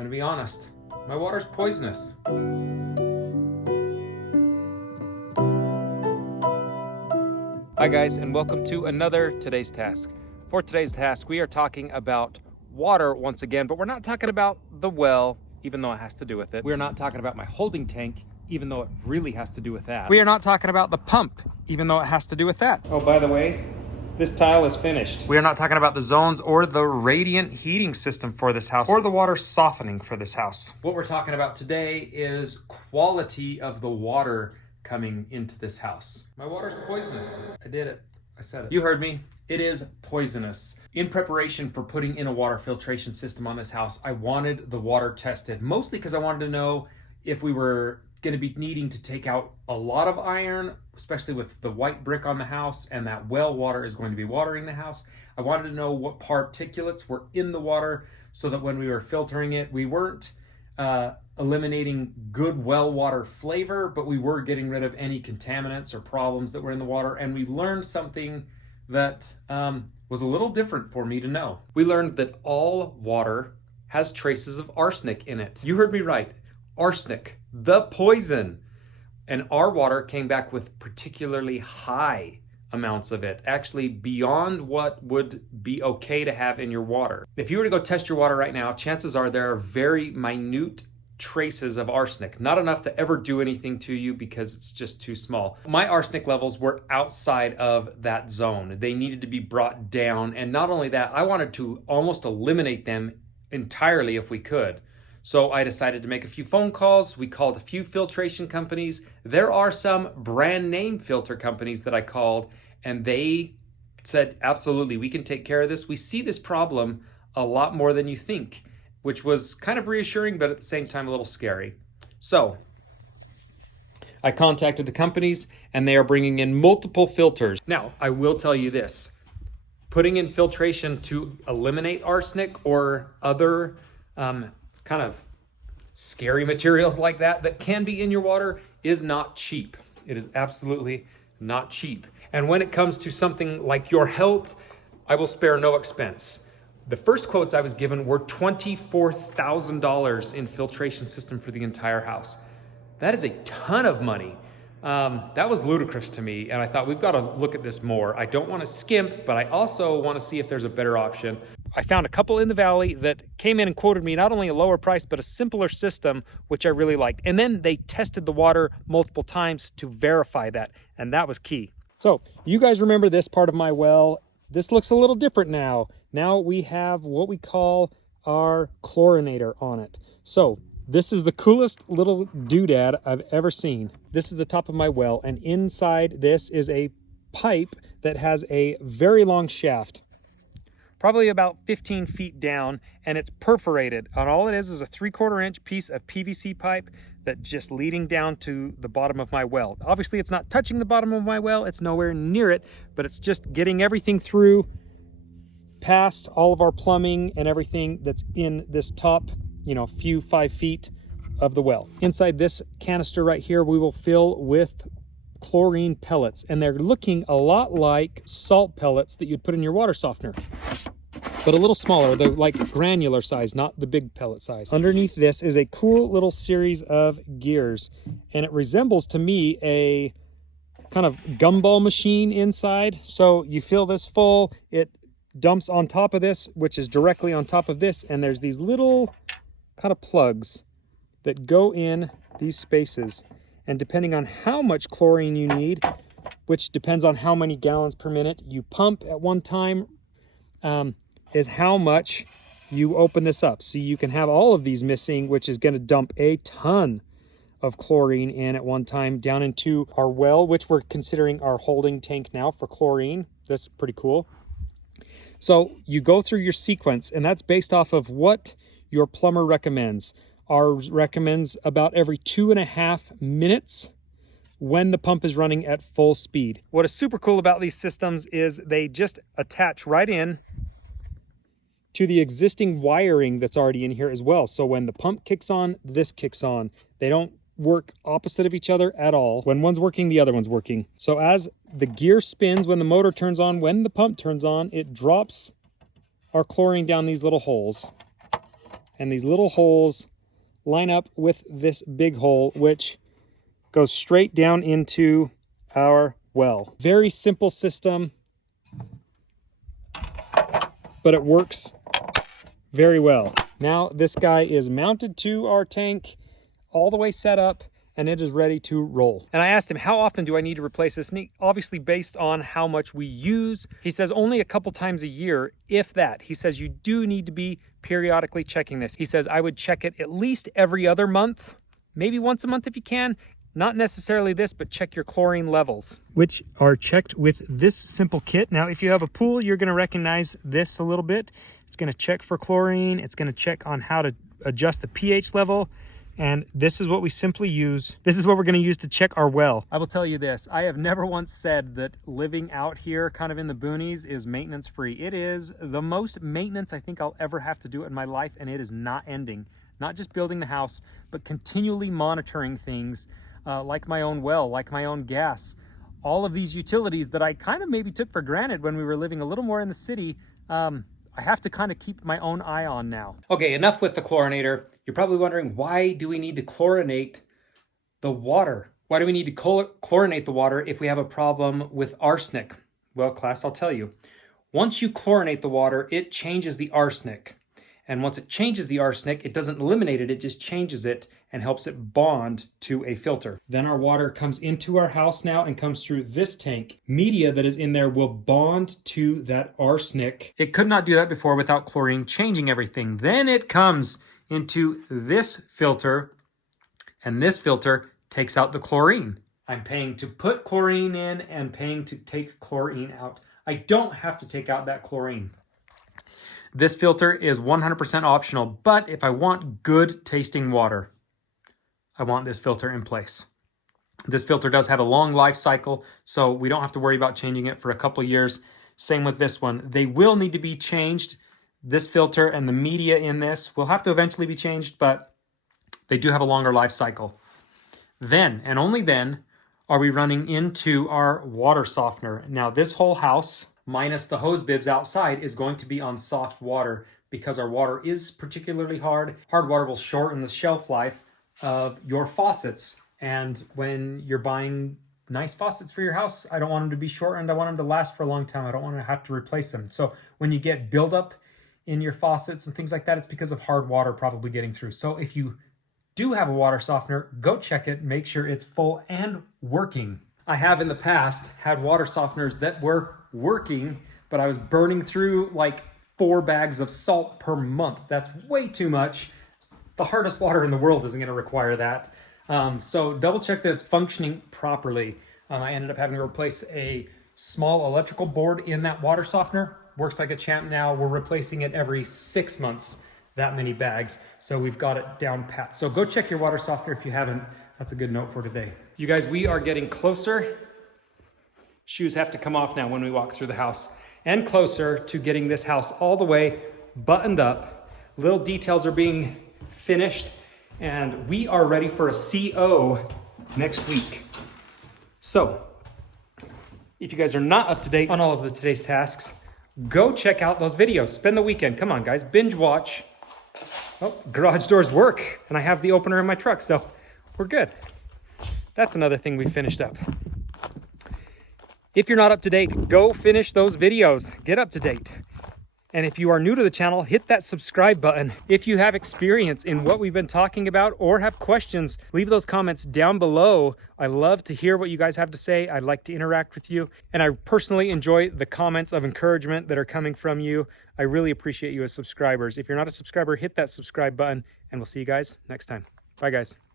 gonna be honest, my water's poisonous. Hi guys, and welcome to another Today's Task. For today's task, we are talking about water once again, but we're not talking about the well, even though it has to do with it. We're not talking about my holding tank, even though it really has to do with that. We are not talking about the pump, even though it has to do with that. Oh, by the way, this tile is finished. We are not talking about the zones or the radiant heating system for this house or the water softening for this house. What we're talking about today is quality of the water coming into this house. My water's poisonous. I did it. I said it. You heard me. It is poisonous. In preparation for putting in a water filtration system on this house, I wanted the water tested, mostly because I wanted to know if we were going to be needing to take out a lot of iron, especially with the white brick on the house, and that well water is going to be watering the house. I wanted to know what particulates were in the water so that when we were filtering it, we weren't eliminating good well water flavor, but we were getting rid of any contaminants or problems that were in the water. And we learned something that was a little different for me to know. We learned that all water has traces of arsenic in it. You heard me right. Arsenic, the poison. And our water came back with particularly high amounts of it, actually beyond what would be okay to have in your water. If you were to go test your water right now, chances are there are very minute traces of arsenic, not enough to ever do anything to you because it's just too small. My arsenic levels were outside of that zone. They needed to be brought down. And not only that, I wanted to almost eliminate them entirely if we could. So I decided to make a few phone calls. We called a few filtration companies. There are some brand name filter companies that I called, and they said, absolutely, we can take care of this. We see this problem a lot more than you think, which was kind of reassuring, but at the same time, a little scary. So I contacted the companies, and they are bringing in multiple filters. Now, I will tell you this, putting in filtration to eliminate arsenic or other kind of scary materials like that can be in your water is not cheap. It is absolutely not cheap. And when it comes to something like your health, I will spare no expense. The first quotes I was given were $24,000 in filtration system for the entire house. That is a ton of money. That was ludicrous to me, and I thought we've got to look at this more. I don't want to skimp, but I also want to see if there's a better option. I found a couple in the valley that came in and quoted me not only a lower price, but a simpler system, which I really liked. And then they tested the water multiple times to verify that, and that was key. So you guys remember this part of my well. This looks a little different now. Now we have what we call our chlorinator on it. So this is the coolest little doodad I've ever seen. This is the top of my well, and inside this is a pipe that has a very long shaft, probably about 15 feet down, and it's perforated. And all it is a 3/4 inch piece of PVC pipe that just leading down to the bottom of my well. Obviously, it's not touching the bottom of my well. It's nowhere near it, but it's just getting everything through past all of our plumbing and everything that's in this top, few 5 feet of the well. Inside this canister right here, we will fill with chlorine pellets, and they're looking a lot like salt pellets that you'd put in your water softener, but a little smaller. They're like granular size, not the big pellet size. Underneath this is a cool little series of gears, and it resembles to me a kind of gumball machine inside. So you fill this full, it dumps on top of this, which is directly on top of this, and there's these little kind of plugs that go in these spaces. And depending on how much chlorine you need, which depends on how many gallons per minute you pump at one time, is how much you open this up. So you can have all of these missing, which is going to dump a ton of chlorine in at one time down into our well, which we're considering our holding tank now for chlorine. That's pretty cool. So you go through your sequence, and that's based off of what your plumber recommends. Ours recommends about every 2.5 minutes when the pump is running at full speed. What is super cool about these systems is they just attach right in to the existing wiring that's already in here as well. So when the pump kicks on, this kicks on. They don't work opposite of each other at all. When one's working, the other one's working. So as the gear spins, when the motor turns on, when the pump turns on, it drops our chlorine down these little holes. and these little holes line up with this big hole, which goes straight down into our well. Very simple system, but it works very well. Now this guy is mounted to our tank, all the way set up, and it is ready to roll. And I asked him, how often do I need to replace this? And he, obviously based on how much we use, he says only a couple times a year, if that. He says you do need to be periodically checking this. He says I would check it at least every other month, maybe once a month if you can. Not necessarily this, but check your chlorine levels, which are checked with this simple kit. Now, if you have a pool, you're gonna recognize this a little bit. It's gonna check for chlorine. It's gonna check on how to adjust the pH level. And this is what we simply use. This is what we're gonna use to check our well. I will tell you this, I have never once said that living out here kind of in the boonies is maintenance free. It is the most maintenance I think I'll ever have to do in my life, and it is not ending. Not just building the house, but continually monitoring things like my own well, like my own gas. All of these utilities that I kind of maybe took for granted when we were living a little more in the city, I have to kind of keep my own eye on now. Okay, enough with the chlorinator. You're probably wondering, why do we need to chlorinate the water? Why do we need to chlorinate the water if we have a problem with arsenic? Well, class, I'll tell you. Once you chlorinate the water, it changes the arsenic. And once it changes the arsenic, it doesn't eliminate it, it just changes it and helps it bond to a filter. Then our water comes into our house now and comes through this tank. Media that is in there will bond to that arsenic. It could not do that before without chlorine changing everything. Then it comes into this filter, and this filter takes out the chlorine. I'm paying to put chlorine in and paying to take chlorine out. I don't have to take out that chlorine. This filter is 100% optional, but if I want good tasting water, I want this filter in place. This filter does have a long life cycle, so we don't have to worry about changing it for a couple years. Same with this one. They will need to be changed. This filter and the media in this will have to eventually be changed, but they do have a longer life cycle. Then, and only then, are we running into our water softener. Now this whole house, minus the hose bibs outside, is going to be on soft water because our water is particularly hard. Hard water will shorten the shelf life of your faucets. And when you're buying nice faucets for your house, I don't want them to be shortened. I want them to last for a long time. I don't want to have to replace them. So when you get buildup in your faucets and things like that, it's because of hard water probably getting through. So if you do have a water softener, go check it, make sure it's full and working. I have in the past had water softeners that were working, but I was burning through like 4 bags of salt per month. That's way too much. The hardest water in the world isn't going to require that. So double check that it's functioning properly. I ended up having to replace a small electrical board in that water softener. Works like a champ now. We're replacing it every 6 months, that many bags. So we've got it down pat. So go check your water softener if you haven't. That's a good note for today. You guys, we are getting closer. Shoes have to come off now when we walk through the house, and closer to getting this house all the way buttoned up. Little details are being finished, and we are ready for a CO next week. So if you guys are not up to date on all of today's tasks, go check out those videos. Spend the weekend. Come on, guys, binge watch. Oh, garage doors work, and I have the opener in my truck, so we're good. That's another thing we finished up. If you're not up to date, go finish those videos. Get up to date. And if you are new to the channel, hit that subscribe button. If you have experience in what we've been talking about or have questions, leave those comments down below. I love to hear what you guys have to say. I'd like to interact with you. And I personally enjoy the comments of encouragement that are coming from you. I really appreciate you as subscribers. If you're not a subscriber, hit that subscribe button, and we'll see you guys next time. Bye, guys.